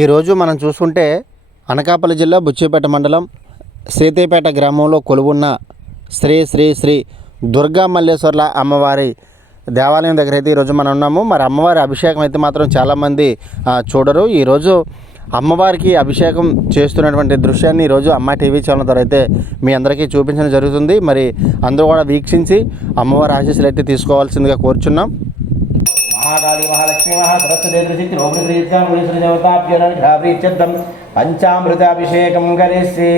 ఈరోజు మనం చూసుకుంటే అనకాపల్లి జిల్లా బుచ్చిపేట మండలం సీతేపేట గ్రామంలో కొలువున్న శ్రీ శ్రీ శ్రీ దుర్గా మల్లేశ్వర్ల అమ్మవారి దేవాలయం దగ్గర అయితే ఈరోజు మనం ఉన్నాము. మరి అమ్మవారి అభిషేకం అయితే మాత్రం చాలామంది చూడరు. ఈరోజు అమ్మవారికి అభిషేకం చేస్తున్నటువంటి దృశ్యాన్ని ఈరోజు అమ్మ టీవీ ఛానల్ ద్వారా అయితే మీ అందరికీ చూపించడం జరుగుతుంది. మరి అందరూ కూడా వీక్షించి అమ్మవారి ఆశీస్సులు అయితే తీసుకోవాల్సిందిగా కోరుచున్నాం. మహాకాళీ మహాలక్ష్మీ మహాసరస్వతి దృశితి పంచామృతాభిషేకం కరిష్యే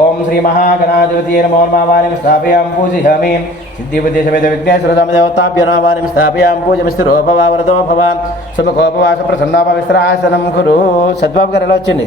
ఓం శ్రీ మహాగణాధిపతి నమో నమావారిం స్థాపయాం పూజయామి. సిద్ధిబుద్ధిసమేత విఘ్నేశ్వరదేవతాభ్యోనావారిం స్థాపయాం పూజమిస్తు రూపవా వరదో భవాన్. సుమకోపవాస ప్రసన్నాప విశ్రాసనం కురు. సద్బాబు గారు ఎలా వచ్చింది?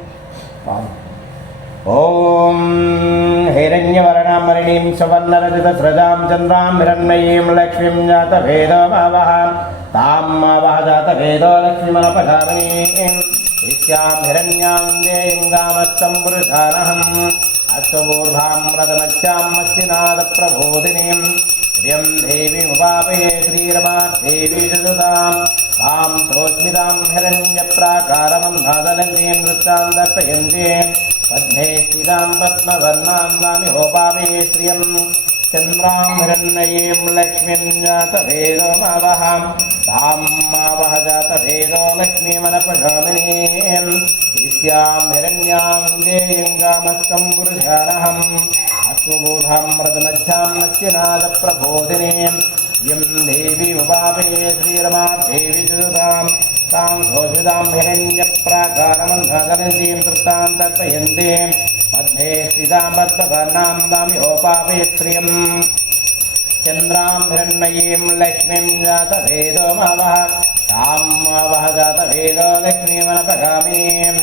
ॐ हिरण्यवर्णामरिणीं सुवर्णरजतस्रजां चन्द्रां हिरण्मयीं लक्ष्मीं जातभेदमावः तां मावः जातभेदो लक्ष्मीमनपधारणीं नित्यां हिरण्यां देयं गामस्तं पुरुषानहम् अश्वपूर्वां रथमच्यां मत्स्यनादप्रबोधिनीं श्रियं देवीमुपापये श्रीरमा देवी जगदां तां सोऽस्मितां हिरण्यप्राकारमन्धादनन्दीं नृत्तां दर्शयन्तीं पद्मे स्थितां पद्मवर्णां नामिहोपापे श्रियं चन्द्रां हिरण्मयीं लक्ष्मीं जातभेदोमावहां तां मावह जातभेदो लक्ष्मीमनपगामिनीं ईश्यां हिरण्यां देयं गामस्तं पुरुषानहम् अश्वबोधां व्रतमध्यां मत्स्यनादप्रबोधिनीं यं देवीमुपापे श्रीरमा देवी जुदां तां घोषितां हिरण्यप्राकारमन्धकरन्तीं तृप्तां तर्पयन्तीं मध्ये स्थितां पद्मवर्णां नामिहोपापे श्रियम् चन्द्रां हिरण्मयीं लक्ष्मीं जातभेदोमवः तां वः जातभेदो लक्ष्मीमनपगामिनीं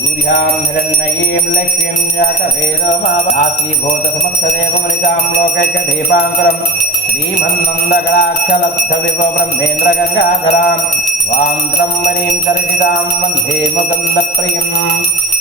सूर्यां हिरण्मयीं लक्ष्मीं जातभेदोमवासीभूतसमस्तदेवमृतां लोकैकदीपाङ्कुरं श्रीमन्नन्दकलाक्षलब्धविभो ब्रह्मेन्द्रगङ्गाधरां वां ब्रह्मणीं करचितां वन्दे मुकुन्दप्रियम्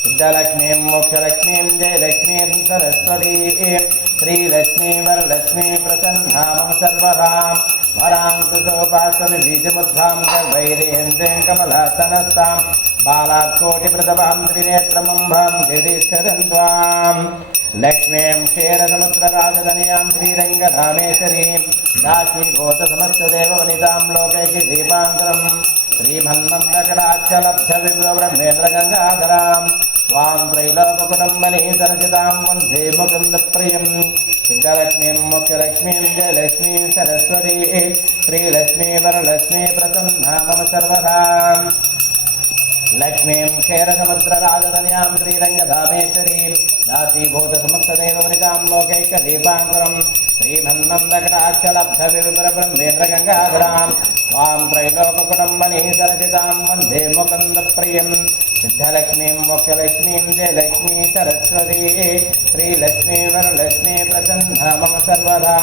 सिद्धलक्ष्मीं मोक्षलक्ष्मीं जयलक्ष्मीं सरस्वतीं श्रीलक्ष्मी वरलक्ष्मी प्रसन्ना मम వరాంతోపాసన బీజముద్భాం గర్భైరేహంజం కమలాసనస్తాం బాలాత్కోటిప్రతభాం త్రినేత్రమంభాం జడిష్ఠరం ద్వాం లక్ష్మీం క్షీరసముద్రరాజధనియాం శ్రీరంగరామేశ్వరీం. రాశీభూతసమస్తదేవవనితాం లోకైకి దీపాంగరం శ్రీమన్మందకటాక్షలబ్ధ విభ్రమేంద్రగంగాధరాం స్వాం త్రైలోకకుటంబని సరసితాం వందే ముకుందప్రియం సిద్ధలక్ష్మీం ముఖ్యలక్ష్మీం జయలక్ష్మీ సరస్వతీ శ్రీలక్ష్మీ వరలక్ష్మీ ప్రసన్నామం సర్వదా मम सर्वदा लक्ष्मीं क्षीरसमुद्रराजधन्यां श्रीरङ्गधामेश्वरीं दासीभूतसमुक्तदेववनितां लोकैकदीपाङ्कुरं श्रीमन्नन्दकटाक्षलब्धविब्रह्मेन्द्रगङ्गाधरां त्वां त्रैलोककुटुम्बनी सरचितां वन्दे मुकुन्दप्रियं सिद्धलक्ष्मीं मोक्षलक्ष्मीं जयलक्ष्मी सरस्वती श्रीलक्ष्मी वरलक्ष्मी प्रसन्ना मम सर्वदा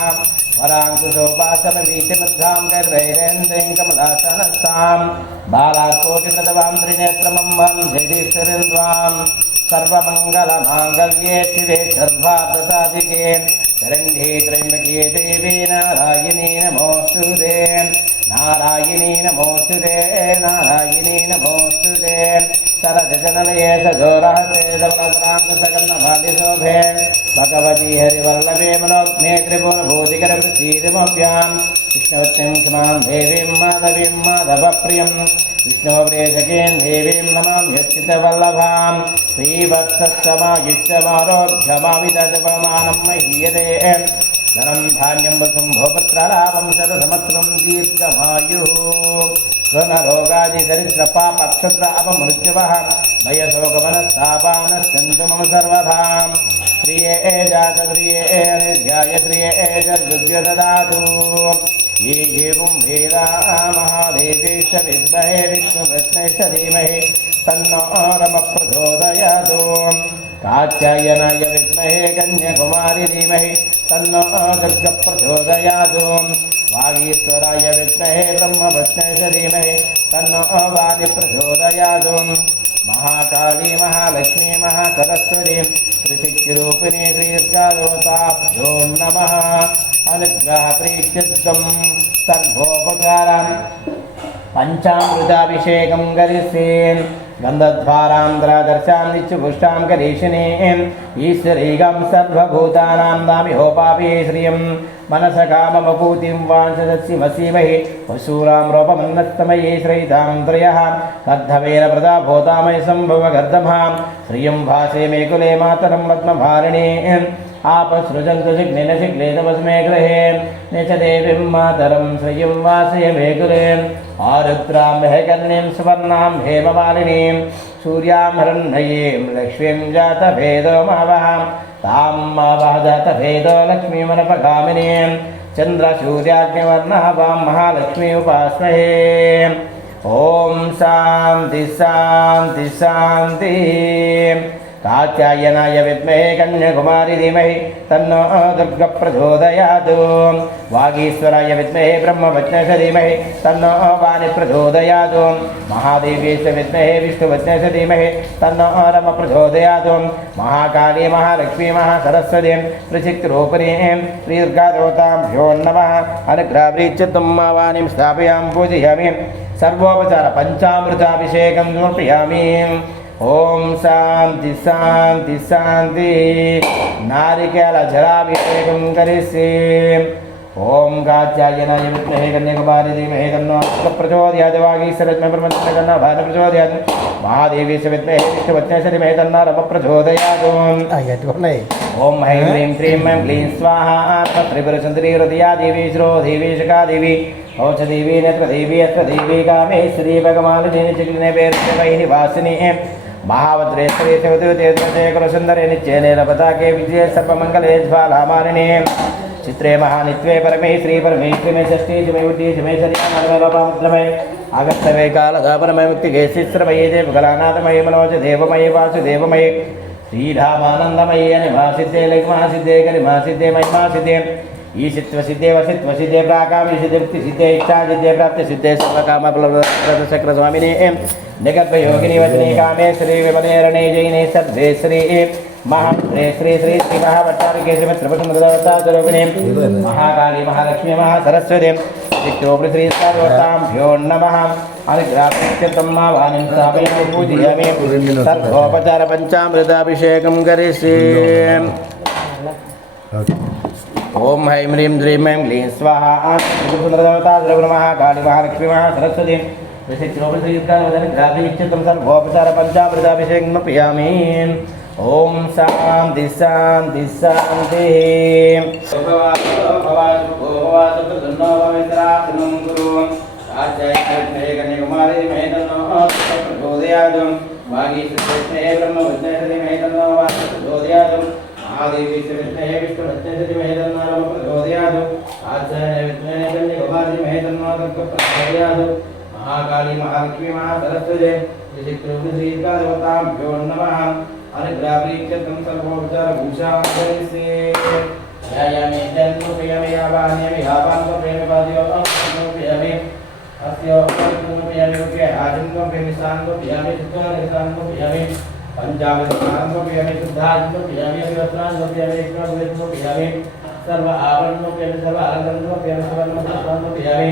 వరాంకుశోపాశమీతిమద్ధాం గర్వైరేంద్రేం కమలాసనస్తాం బాలాకోటిమృతవాం త్రినేత్రమం వాం జగదీశ్వరిం వాం సర్వమంగళమాంగళ్యే శివే సర్వార్థసాదికే శరణ్యే త్రయంబకే దేవీ నారాయణీ నమోస్తుదే నారాయణీ నమోస్తుదే నారాయణీ నమోస్తుదే सरजनलये सजोरहते धवलतराङ्कुशकर्णमालिशोभे भगवती हरिवल्लभे मनोज्ञे त्रिपुरभूतिकरप्रसीदिमभ्यां विष्णवत्यं क्षमां देवीं माधवीं माधवप्रियं विष्णुप्रेषकीं देवीं नमां यच्चितवल्लभां श्रीवत्समायुष्यमारोग्यमाविदजपमानं मह्यते ధనం ధాన్యం వసం భోపత్రలాపం శతసమత్వం దీర్ఘమాయు స్వర్ణరోగాదిదరిద్ర పాపక్షుద్ర అపమృత్యువ భయశోకమనస్తాపానశ్చందుమం సర్వధా శ్రియ ఏ జాత శ్రియ ఏ నిధ్యాయ శ్రియ ఏ జర్గుద్యుదదాతు ఈం వీరా మహాదేవేశ విద్మహే విష్ణుభస్మేశ ధీమహి తన్నో రమ ప్రచోదయాదు కాత్యాయనాయ విద్మహే కన్యకుమారి ధీమహి तन्नो दुर्गप्रचोदयादु वागीश्वराय विद्महे ब्रह्मवत्सय शरीमहे तन्नो वादिप्रचोदयादु महाकाली महालक्ष्मी महासरस्वती त्रिपिक्तिरूपिणी श्रीर्गालोताभ्यो नमः अनुग्रहप्रीत्यर्थं सर्वोपकारं पञ्चामृताभिषेकं करिष्येन् గంధద్వారాంధ్రదర్శాన్నిత్యుపుష్టాం కరీషిణీం ఈశ్వరీగం సర్వభూతానాం దామిహోపాపే శ్రియం మనస కామమపూతిం వాంఛదస్యమసీమహి వసూరాం రూపమన్నస్తమయే శ్రైతాం త్రయः లబ్ధవేన ప్రదా భూతామయ సంభవ గర్దమాం శ్రియం భాసే మే కులే మాతరం పద్మభారిణీ आपसृजन्तु जिग्नेन जिग्ने तमस्मे गृहे न च देवीं मातरं श्रियं वासय मे गृहे आरुद्रां महकर्णीं सुवर्णां हेममालिनीं सूर्यां हरण्ययीं लक्ष्मीं जातभेदोमवहां तां मावह जातभेदो लक्ष्मीमनपगामिनीं चन्द्रसूर्याग्निवर्णः वां महालक्ष्मी उपास्महे ॐ शान्ति शान्ति शान्तिः कात्यायनाय विद्महे कन्याकुमारी धीमहि तन्नो दुर्गः प्रचोदयात् वागीश्वराय विद्महे ब्रह्मवज्ञश धीमहि तन्नो वाणि प्रचोदयात् महादेवीश विद्महे विष्णुवज्ञश धीमहि तन्नो रम प्रचोदयात् महाकाली, महालक्ष्मी, महासरस्वती त्रिचिक्रूपिणी श्रीदुर्गादेवताभ्यो नमः। अनुग्रहप्रीच्यतं वाणीं स्थापयां पूजयामि। सर्वोपचार ओम शांति शांति शांति। नारिकेल जलाभिषेकम करिष्ये। ओम गाच्यायनाय विद्महे कन्याकुमारी धीमहि तन्नो प्रचोदयात्। वागीश्वरज्ञ ब्रह्मचर्य कन्ना भान प्रचोदयात्। महादेवी से विद्महे विष्णुवत्नेश्वरीमहे तन्ना रम प्रचोदयात्। ओम ह्रीं ह्रीं क्रीं मैं क्लीं स्वाहा आत्मत्रिपुरसुन्दरी हृदया देवी श्रो देवी शिका देवी। ओच देवी नेत्र देवी अत्र देवी कामे कामेश्वरी भगवान्। जिन चिग्ने वैर्वैर्वासिनी మహావద్రేశ్వరీ శివదేవతేకులసుందరే నిత్యేనేన పతాకే విజయ సర్వమంగళే జ్వాలామాలినే చిత్రే మహానిత్వే పరమే శ్రీ పరమేశ్వరి మే షష్ఠీ మే ఉడ్డీ మే శనియామయలోపాముద్రమై ఆగస్తవే కాలదాపరమై ముక్తిగే శిశ్రమయే దేవకలానాథమయే మనోజ దేవమయే వాసుదేవమయే శ్రీరామానందమయే అని మా సిద్ధే లైక్ మా కలి మా సిద్ధే ईशित्व सिद्धे वसित्व प्राप्ति सिद्धे सर्वकाम चक्र श्री श्री महां महाकाली महालक्ष्मी महासरस्वती ఓం హైం హ్రీం శ్రీం ఐం క్లీం స్వాహ సుందరదేవతా ద్రవణమః కాళీ మహాలక్ష్మీ మహా సరస్వతి గ్రాభిక్షితం సర్వోపచార పంచామృతాభిషేకం పియామి ఓం శాంతి శాంతి శాంతి. బ్రహ్మ విద్యాధం तत्सृजे विचित्रोभिधीर्गदेवताभ्यो नमः अनुग्रापीक्षतं सर्वोपचारभूषाङ्गरिसे जयमे जन्मप्रियमे आवाह्यमे आवाङ्गप्रेमपदयो अङ्गप्रियमे अस्य उपरिपूर्णप्रियमे आजन्मप्रियमे साङ्गप्रियमे सुखानिसाङ्गप्रियमे पञ्चामृताङ्गप्रियमे शुद्धाङ्गप्रियमे रत्नाङ्गप्रियमे कृष्णप्रियमे सर्व आवरणोप्रियमे सर्व आलङ्गप्रियमे सर्वनोप्रियमे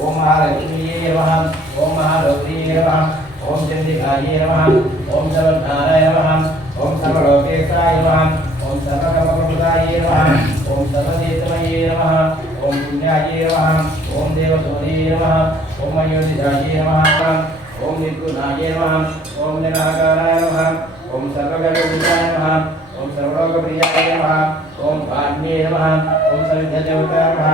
ఓం మహాలక్ష్మీయే నమ ఓం మహాలక్ష్మీయే నమ ఓం చంద్రికాయే నమ ఓం సర్వగణాయ నమ ఓం సర్వలోకేశాయ నమ ఓం సర్వకమకృతాయే నమ ఓం సవిద్యదేవతాయ నమ ఓం పుణ్యాయే నమ ఓం మనీకాయ నమ ఓం అయోధ్యాయే నమ ఓం నిర్గుణాయే నమ ఓం నిరాకారాయ నమ ఓం సర్వగవిజాయ నమ ఓం సర్వలోకప్రియాయ నమ ఓం జాహ్నవే నమ ఓం జోపూష్టాయ నమ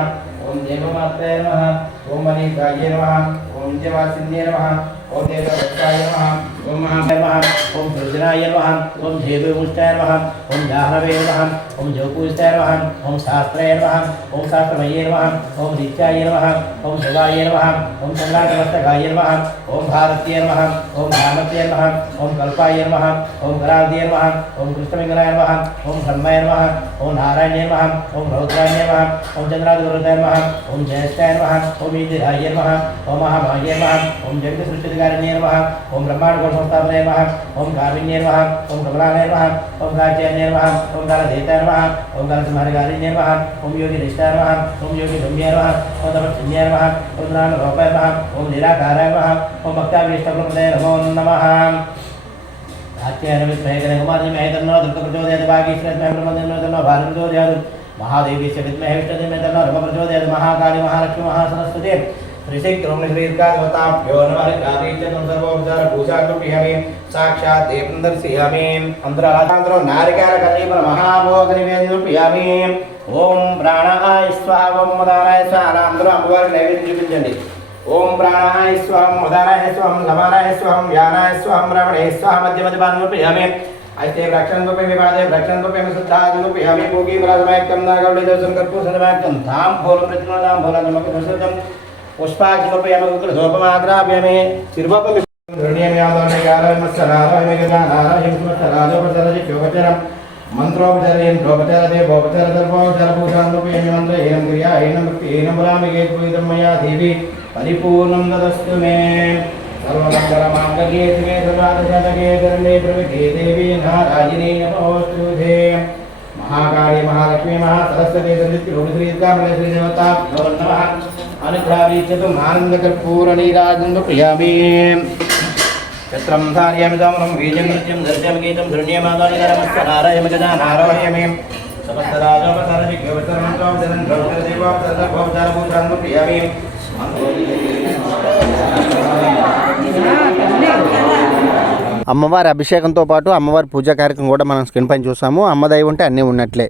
ओम देवमात्रे नमः ओम मणिभाग्ये नमः ओम देवासिन्ये नमः ओम देवभक्ताय नमः ओम महाभय नमः ओम भृजनाय नमः ओम धेदुमुष्टाय नमः ओम दाहवे नमः ओम जोगूष्टैर्वहम ओम शास्त्रैर्वहम ओम शास्त्रमयैर्वहम ओम दीक्षायैर्वहम ओम शिवायैर्वहम ओम चंद्राकमस्तकायैर्वहम ओम भारतीयर्वहम ओम भामत्यैर्वहम ओम कल्पायैर्वहम ओम गरार्दीयर्वहम ओम कृष्णमिंगलायर्वहम ओम ब्रह्मैर्वहम ओम नारायणैर्वहम ओम रौद्रायर्वहम ओम चंद्रादिवृतैर्वहम ओम जयष्टैर्वहम ओम ईदिरायर्वहम ओम महाभाग्यैर्वहम ओम जगदसृष्टिकारिण्यैर्वहम ओम ब्रह्मांडगुणसंस्थापनैर्वहम ओम काविन्यैर्वहम ओम कमलानैर्वहम ओम राज्यैर्वहम ओम कालधेतैर्वहम నమః ఓం కాలసింహారికారిణ్యే నమః ఓం యోగి నిష్ఠాయ నమః ఓం యోగి గమ్యాయ నమః ఓం తపస్సున్యాయ నమః ఓం నామ రూపాయ నమః ఓం నిరాకారాయ నమః ఓం భక్తాభీష్టప్రదాయ నమో నమః आच्यनविद्महेकनकुमारजिमहेतन्नो दुर्गप्रचोदयात् भागीश्वरद्महे ब्रह्मदिनो तन्नो भारप्रचोदयात् महादेवीस्य विद्महे विष्णुदिमे तन्नो रमप्रचोदयात् महाकाली महालक्ष्मी महासरस्वती श्रीशक्तिरों श्रीर्गादेवताभ्यो नमः कार्येत्यं सर्वोपचार पूजाकृप्यमे साक्षात् देवं दर्शयामि अन्तरालान्तरो नारिकेल कलीपर महाभोगनिवेद्यमप्यामि ఓం ప్రాణాయ స్వాహ ఓం మదానాయ స్వాహ అలా అందరూ అమ్మవారికి నైవేద్యం చూపించండి ఓం ప్రాణాయ స్వహం ఉదానాయ స్వహం లమానాయ స్వహం వ్యానాయ స్వహం రమణే స్వహ మధ్య మధ్య పాదముపయామి అయితే రక్షణపేమి పాదే రక్షణపేమి శుద్ధాదుపయామి భోగి ప్రాథమాయకం నాగౌళి దర్శనం కర్పూ సదమాయకం తాం భోలం ప్రతిమ తాం భోలం నమక దర్శనం पुष्पाक्षोपयामग्रधोपमाग्राप्य मे तिरुपमि मंत्रोपचरयन प्रोपचरते भोपचर दर्भोपचरभूषां रूपेण मन्त्रहीनं क्रिया हीनं भक्ति हीनं वरामि केत्वयुतं मया देवी परिपूर्णं ददस्तु मे। सर्वमङ्गलमाङ्गल्ये शिवे सदादशतके करणे प्रविधे देवी नारायणी नमोऽस्तु ते। महाकाली महालक्ष्मी महासरस्वती श्रीदेवता नमो नमः అనుగ్రావీచతు నమః అనుగ్రహీత్యతు ఆనందకర్పూర నీరాజందు ప్రియామి. చిత్రం ధార్యామి దామనం నృత్యం దర్శయం గీతం శృణ్యమాదానికరమస్త నారాయణ గజా నారాయణమే ప్రియామి. అమ్మవారి అభిషేకంతో పాటు అమ్మవారి పూజా కార్యక్రమం కూడా మనం స్క్రీన్ పైన చూసాము. అమ్మ దయ ఉంటే అన్నీ ఉన్నట్లే.